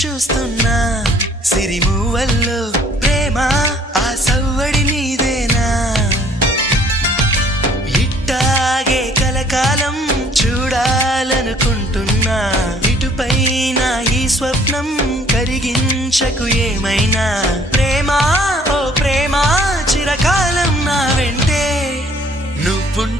చూస్తున్నా సిరిమూవల్లో ప్రేమ ఆ సవ్వడి నీదేనా ఇట్టాగే కలకాలం చూడాలనుకుంటున్నా ఇటుపైన ఈ స్వప్నం కరిగించకు ఏమైనా ప్రేమ ఓ ప్రేమ చిరకాలం నా వెంటే నువ్వుంటే